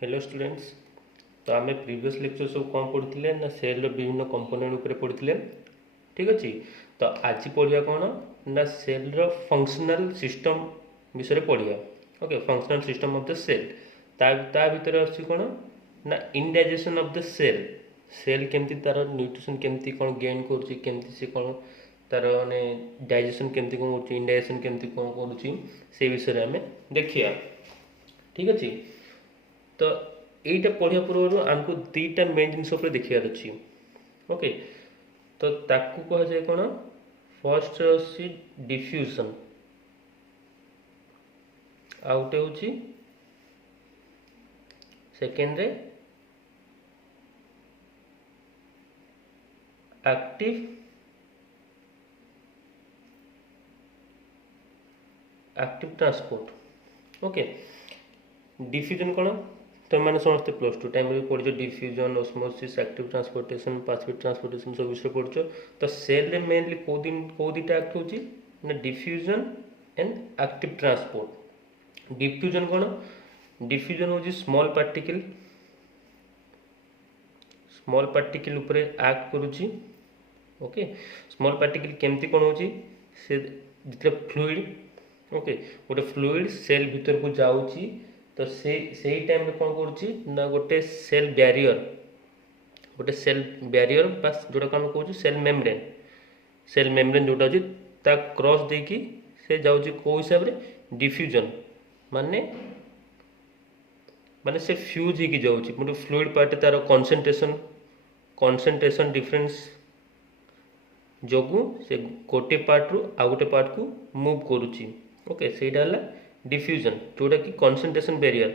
Hello students. तो आम previous lecture सब कौन पढ़ी ना सेल विभिन्न कंपोनेंट उपर पढ़ी। ठीक अच्छे। तो आज पढ़िया कौन ना सेल फंक्शनल सिस्टम विषय पढ़िया। Okay, functional system of the cell ता भीतर अच्छी कौन ना indigestion of the cell. Cell केमती तार न्यूट्रिशन केमती कौन गेन करमती से कौन तार माने डाइजेशन केमती कौन कर इंडाइजेशन केमती कौन कर विषय आम देखिया। ठीक अच्छे। तो यहीटा पढ़िया पूर्व आमको दुईटा मेन जिन देखार अच्छी। ओके, तो ताकू कह जाए कौन फर्स्ट अच्छी डिफ्यूजन आउटे हूँ second active active transport. Okay, diffusion कौन तुम मैंने समस्ते प्लस टू टाइम पढ़ diffusion osmosis active transportation passive transportation सब विषय पढ़। तो सेल मेनली कौ दुटा एक्ट हो ना diffusion and active transport. Diffusion कौन डिफ्यूजन हूँ स्मॉल पार्टिकल उपरे एक्ट करुच्ची। ओके, स्मॉल पार्टिकल केमती कौन हो जिते फ्लूइड। ओके, गोटे फ्लूइड सेल भीतर को जाऊँगी तो से टाइम कौन कर गोटे सेल बैरियर बस जोटा कौन कौन सेल मेम्ब्रेन जोटा अच्छी ता क्रॉस देकी से जाऊँगी कौ हिसाब से डिफ्यूजन माने माने से फ्यूज हो जाऊँगी मतलब फ्लूइड पार्ट तार कंसंट्रेशन डिफरेंस जोगु से गोटे पार्ट रु आ गोटे पार्ट को मूव करुच्ची। ओके, सेटा डिफ्यूजन जोटा कि कंसंट्रेशन बैरियर।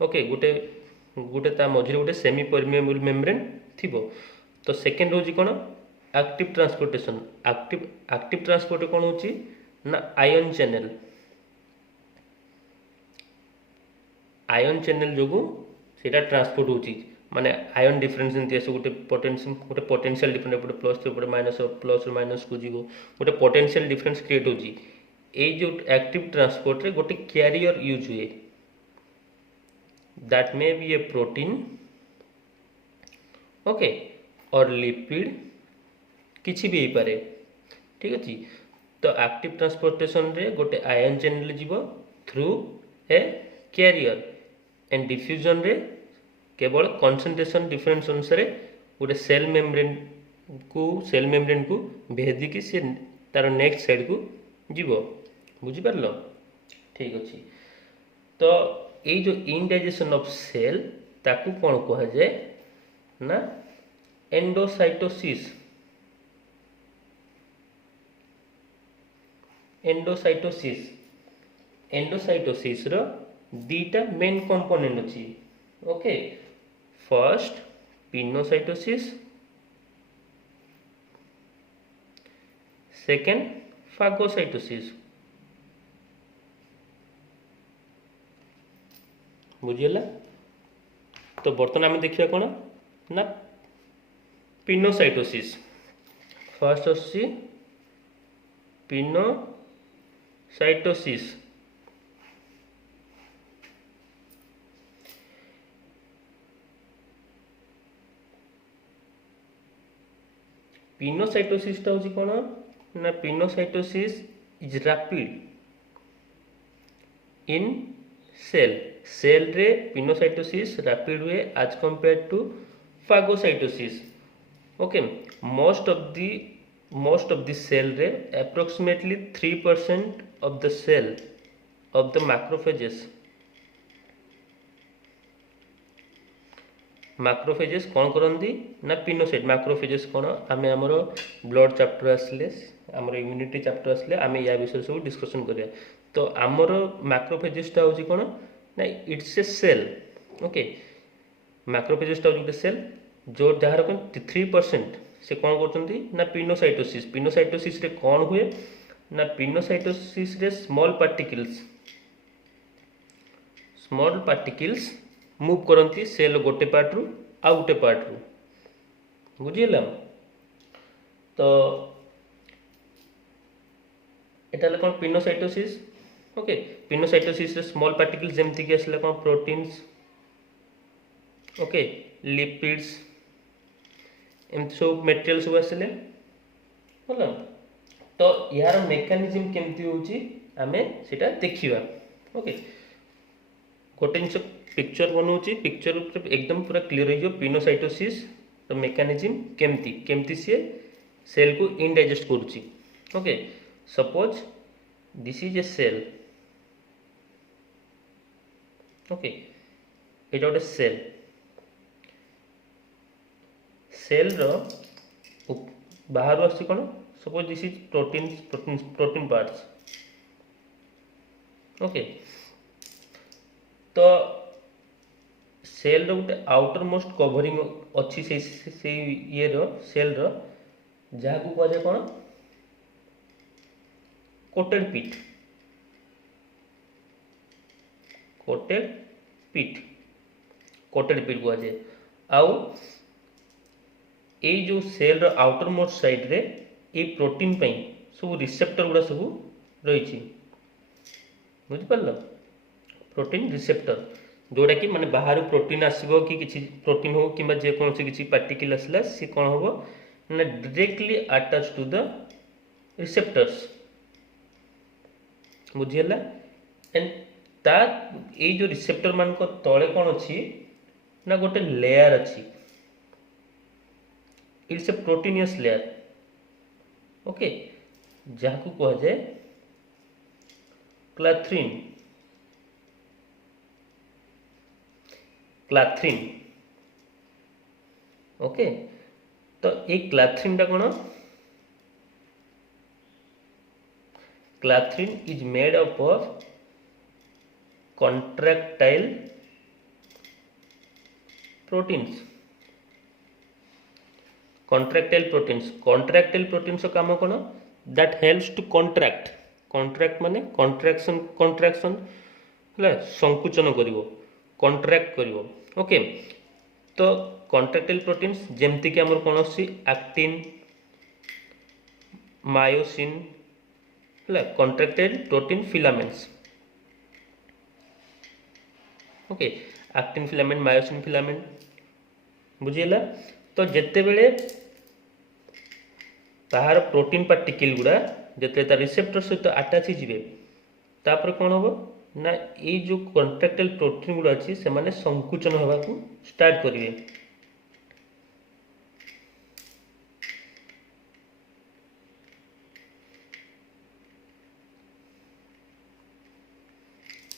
ओके, गोटे गोटे ता मझे गोटे सेमी परमिएबल मेम्ब्रेन थी। तो सेकेंड हूँ कौन एक्टिव ट्रांसपोर्टेशन। एक्टिव ट्रांसपोर्ट कौन हो ना आयन चैनल जोगु सेटा ट्रांसपोर्ट हो माने आयन डिफरेंस एमती आस गोटे पोटेंशियल डिफरेंस गोटे प्लस गोटे माइनस प्लस माइनस को जीव गोटे पोटेंशियल डिफरेंस क्रिएट होची। ये जो एक्टिव ट्रांसपोर्ट रे गोटे कैरियर यूज हुए that may be A protein. Okay, और लिपिड किसी भी पारे। ठीक अच्छे। तो एक्टिव ट्रांसपोर्टेशन रे गोटे आयन चैनल जीव through a carrier and diffusion रे केवल कंसंट्रेशन डिफरेंस अनुसार गोटे सेल मेम्ब्रेन को भेदिकी सी तार नेक्स्ट साइड को जीव। बुझिपार। ठीक अच्छे। तो ये जो इंडाइजेशन ऑफ सेल ताकू कौन कह जाए ना एंडोसाइटोसिस। एंडोसाइटोसिस रो दीटा मेन कंपोनेंट अच्छी। Okay, first pinocytosis second phagocytosis. बुझीगला। तो बर्तमान आम देखिए कौन ना पिनोसाइटोसिस। फर्स्ट अच्छी पिनोसाइटोसिस। पिनोसाइटोसिस टा होची कौन ना pinocytosis is rapid in cell रे पिनोसाइटोसिस रैपिड हुए as compared to phagocytosis. Okay, most of the cell रे approximately 3% of the cell of the macrophages कौन करती ना पिनोसाइट। मैक्रोफेजेस कौन आम आमर ब्लड चैप्टर आसले आमर इम्यूनिटी चैप्टर आसले आम या विषय सब डिस्कसन करिया। तो आमर मैक्रोफेजेसटा हूँ कौन ना इट्स ए सेल। ओके, मैक्रोफेजेसटा हूँ गोटे सेल जो जार कौन 3% से कौन करते ना पिनोसाइटोसिस रे कौन हुए ना पिनोसाइटोसिस रे स्मॉल पार्टिकल्स मूव करती सेल गोटे पार्ट रु आ गोटे पार्ट रु। बुझीगला। तो यहाँ कौन पिनोसाइटोसिस। ओके, पिनोसाइटोसिस रे स्मॉल पार्टिकल्स जमती कि आसला कौन प्रोटीन्स ओके लिपिड्स एमती सब मटेरियल सब आसिले बोला तो यार मेकानिज्म केमती होची आमे सेटा देखिबा ओके गोटे जिन पिक्चर बनाऊँगी पिक्चर एकदम पूरा क्लीयर हो पिनोसाइटोसिस मेकानिज्म केमती केमती सी सेल को इनडाइजेस्ट करुच्ची okay suppose this is a cell okay ये गोटे सेल सेल बाहर आसी कौन suppose this is protein protein protein parts okay तो सेल गोटे आउटर मोस्ट कवरिंग अच्छी से ये सेल जहाँ को कह जाए कौन कोटेड पीट कोटेड पीट कोटेड पीट कह जाए आउ ये जो सेल आउटर मोस्ट साइड रे ये प्रोटीन सब रिसेप्टर गुड़ा सब रही बुझिपार प्रोटीन रिसेप्टर जोड़ा कि माने बाहर प्रोटीन आसो कि किसी प्रोटीन हो कि जेकोसी किसी पार्टिकल आसला सी कौन हम ना directly attach to the receptors बुझीगला एंड ता ये जो रिसेप्टर मान को तले कौन अच्छी ना गोटे लेयर अच्छी it's a proteinaceous layer okay जहाँ को कह जाए क्लाथ्रिन क्लाथ्रिन ओके तो ये क्लाथ्रिन कौन clathrin is made up of contractile proteins contractile proteins काम कौन that helps to contract contract माने कॉन्ट्रैक्शन है संकुचन करिवो कॉन्ट्रैक्ट करिवो ओके तो कॉन्ट्रैक्टाइल प्रोटीन्स जेमती कि हमर कौन सी एक्टिन मायोसिन है contractile protein filaments okay actin filament myosin filament बुझीगला तो जेते बेले ताहार प्रोटीन पार्टिकल गुड़ा जिते रिसेप्टर सहित आटाच हो तापर कौन हम ना ये जो कॉन्ट्रैक्टाइल प्रोटीन गुड़ा अच्छी से माने संकुचन होगा स्टार्ट करेंगे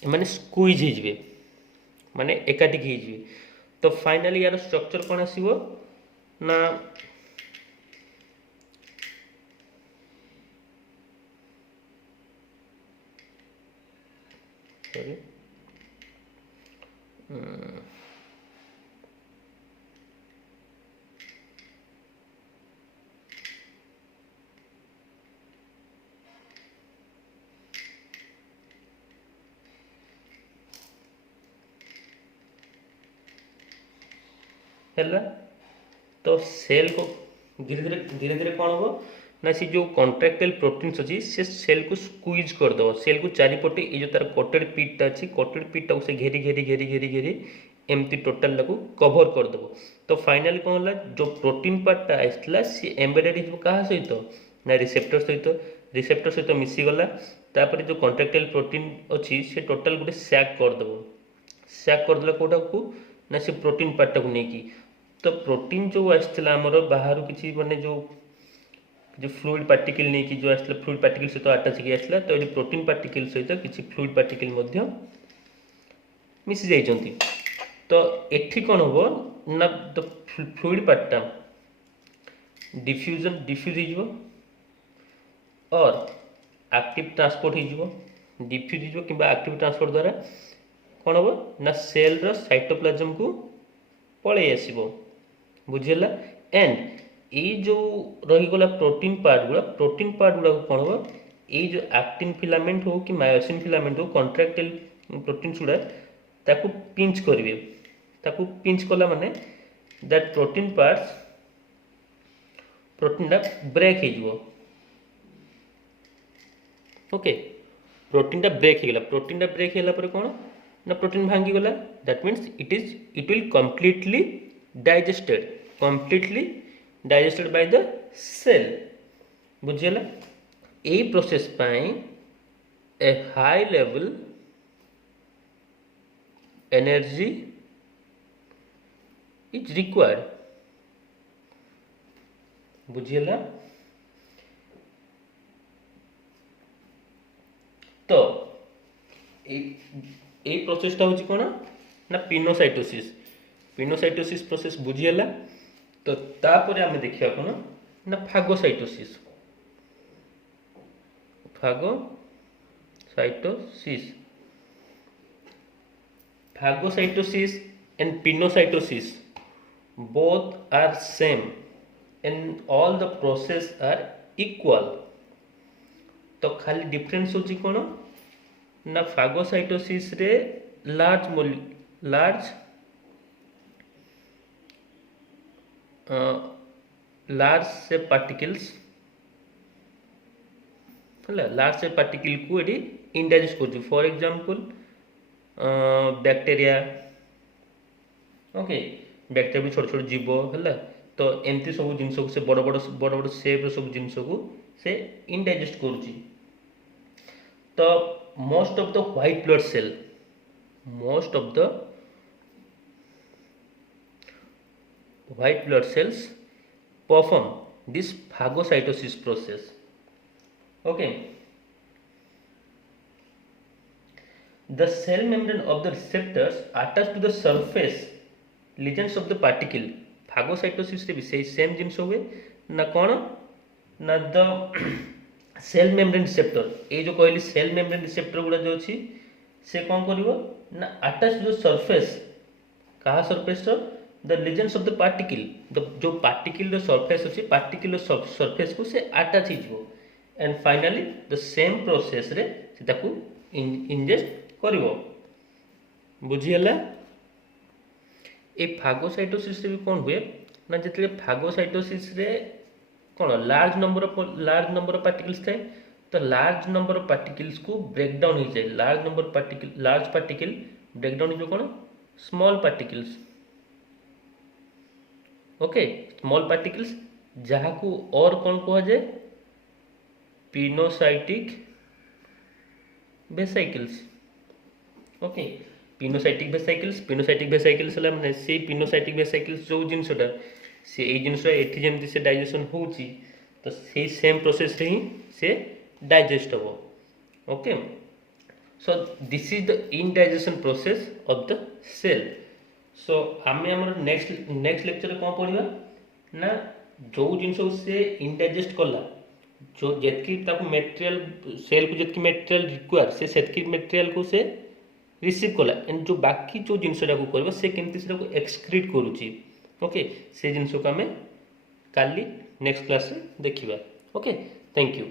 माने स्क्वीज हो माने एकाटिक हो तो फाइनली यार स्ट्रक्चर कौन आसो ना सॉरी है तो सेल को धीरे धीरे कौन हम ना सी जो कॉन्ट्रैक्टाइल प्रोटीन्स अच्छी से सेल को स्क्वीज करदेव सेल को चारिपटे ये जो तार कोटेड पीटा अच्छी कोटेड पीटा से घेरी घेरी घेरी घेरी घेरी एमती टोटाल कभर करदेव तो फाइनाली कौन है जो प्रोटीन पार्टा आसला सी एम्बेडेड हो क्या सहित ना रिसेप्टर सहित मिसीगला तापर जो कॉन्ट्रैक्टाइल प्रोटीन अच्छी से टोटाल गोटे सैक करदेव सैक करदेला कौटा को ना से प्रोटीन पार्टा को लेकिन तो प्रोटीन जो आसला आमर बाहर किसी माने जो फ्लूइड पार्टिकल नहीं कि जो आसला फ्लूइड पार्टिकल सहित आटाच हो आसला तो ये प्रोटीन पार्टिकल सहित किसी फ्लूइड पार्टिकल मिसी जाइछंती तो एठी कौन हम ना द फ्लूइड पार्टा डिफ्यूज हो और एक्टिव ट्रांसपोर्ट हो डिफ्यूज हो कि एक्टिव ट्रांसपोर्ट द्वारा कौन हम ना सेल साइटोप्लाज्म को पलि आसो बुझीगला एंड ये जो रहीगला प्रोटीन पार्ट गुड़ा कौन हम ये जो एक्टिन फिलामेंट हो कि मायोसिन फिलामेंट हो कॉन्ट्रैक्टाइल प्रोटीन गुड़ा ताकू पिंच करेंगे ताकू पिंच कला माने that protein parts protein break हो ओके प्रोटीन ब्रेक होगा प्रोटीन ब्रेक होला पर कौन ना प्रोटीन भांगी गला, that means it will completely digested by the cell. बुझीगला। यही प्रोसेस पाई a high level energy is required. बुझीगला। तो ये प्रोसेसटा हूँ कौन ना पिनोसाइटोसिस प्रोसेस बुझीगला। तो तापर आम देखा कौन ना phagocytosis and pinocytosis both are same and all the process are equal। तो खाली डिफरेंस होची कौन ना फागोसाइटोसिस रे लार्ज से पार्टिकल्स को ये इंडाइजेस्ट कर। For example bacteria, okay, bacteria भी छोट छोट जीव है। तो एमती सब जिन को से बड़ बड़ सेप सब जिन को से इंडाइजेस्ट करुच्ची। तो most of the white blood cells perform this phagocytosis process. Okay, the cell membrane of the receptors attached to the surface lesions of the particle। Phagocytosis रे भी सही सेम जिनस हुए ना कौन ना द सेल मेम्ब्रेन रिसेप्टर। ये जो कहली सेल मेम्ब्रेन रिसेप्टर गुड़ा जो अच्छी से कौन करिवो ना अटैच जो सरफेस कहा surface the lesions of the particle, जो पार्टिकल सरफेस अच्छी पार्टिकल सरफेस को से अटैच हो and finally the same process रे से ताकू इंजेस्ट करिवो। बुझीगला। ए फागोसाइटोसिस रे भी कौन हुए ना जितने फागोसाइटोसिस रे कौन लार्ज नंबर ऑफ पार्टिकल्स थाए। तो लार्ज नंबर ऑफ पार्टिकल्स को ब्रेक डाउन हो जाए। लार्ज पार्टिकल ब्रेक डाउन हो कौन small particles. Okay, small particles जहाँ को और कौन कहा जाए pinocytic vesicles. Okay, pinocytic vesicles है माने से पिनोसाइटिक वेसिकल्स जो जिनसटा से ए जिनसटा एठी जेमति से डाइजेशन होउची तो से सेम प्रोसेस रे ही से डाइजेस्ट हो। Okay, so this is the indigestion process of the cell. So आमे हमर नेक्स्ट लेक्चर कोन पढिबा ना जो जिनस से इनडाइजेस्ट कला जो जेतकी ताको मटेरियल सेल को जेतकी मटेरियल रिक्वायर से सेतकी मटेरियल को से रिसीव कला एंड जो बाकी जो जिनसटा को करबा से केमती से एक्सक्रीट करूची। ओके, से जिनस को आमे काली नेक्स्ट क्लास रे देखिबा। Okay, thank you.